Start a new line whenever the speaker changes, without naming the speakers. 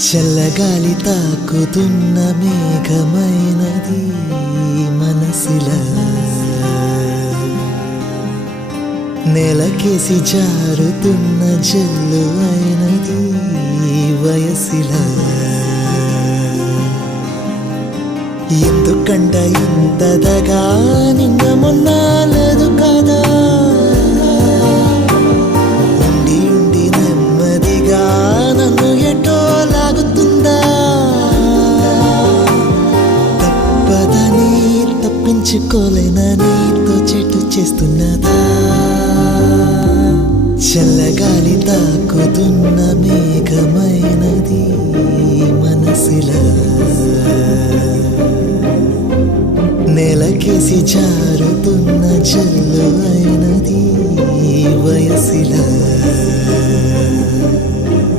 చల్లగాలి తాకుతున్న మేఘమైనది మనసిలా. నెలకేసి జారుతున్న జల్లు అయినది వయసిలా. ఎందుకంట ఇంతదగా తప్పదని తప్పించుకోలేనని తోచెట్టు చేస్తున్నదా? చల్లగాలి తాకుతున్న మేఘమైనది మనసులా. నెలకేసి జారుతున్న జల్లు